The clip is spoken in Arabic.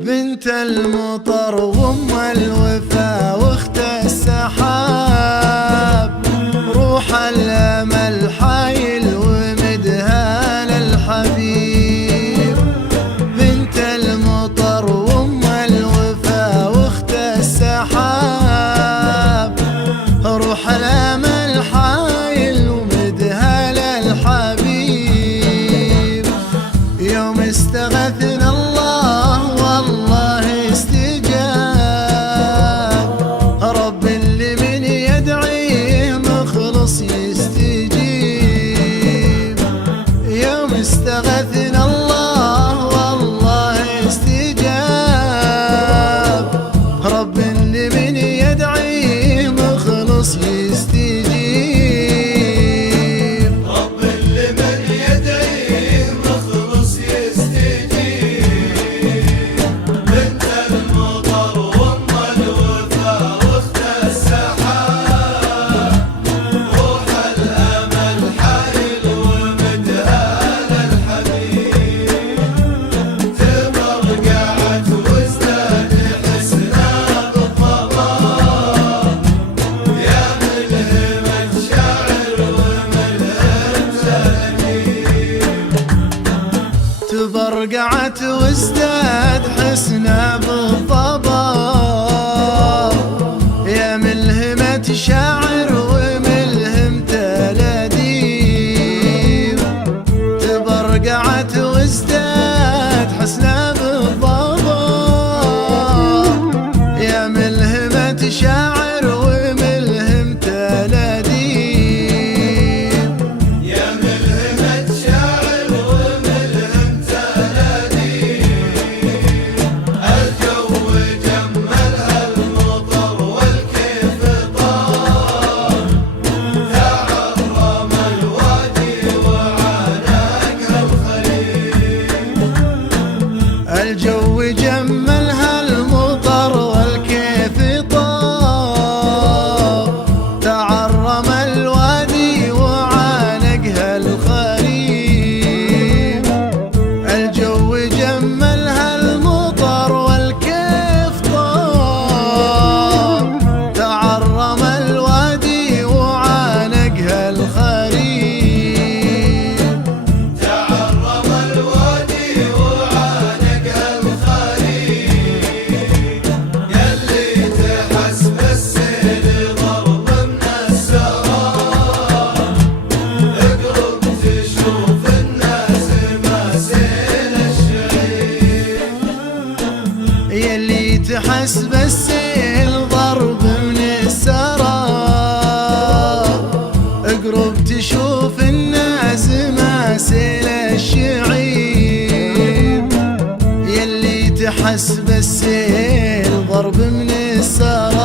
بنت المطر وام الوفا واخت السحاب، روح الامل حايل ومدها للحبيب. بنت المطر وام الوفا واخت السحاب، روح الامل حايل ومدها للحبيب. يوم استغثنا الله والله استجاب، رب اللي من يدعيه مخلص يستجيب. يوم استغثنا الله والله استجاب، رب اللي من يدعيه مخلص يستجيب. رب اللي من يدعيه مخلص يستجيب. بنت المطر وام الوفا واخت السحاب، روح الامل حايل ومدها للحبيب. تبرقعت وازداد حسنها بالضباب، يا ملهمة شاعر وملهم زلميب. تبرقعت وازداد حسنها بالضباب، يا ملهمة شاعر وملهم تلاديب. تبرقعت وازداد حسنها بالضباب، يا ملهمة شاعر وملهم تلاديب. يا ملهمة شاعر وملهم تلاديب. الجو جملها المطر والكيف طار، تعرم الوادي وعانقها الخليل. الجو جملها المطر والكيف طاب، تعرم الوادي وعانقها الخريف. الجو جملها المطر والكيف طاب، تعرم الوادي وعانقها الخريف. تعرم الوادي وعانقها الخريف. يلي تحسب السيل ضرب من السراب، اقرب تشوف الناس ماسين الشعير. يلي تحسب السيل ضرب من السراب، اقرب تشوف الناس ماسل الشعيب. يلي تحسب السيل ضرب من السراب،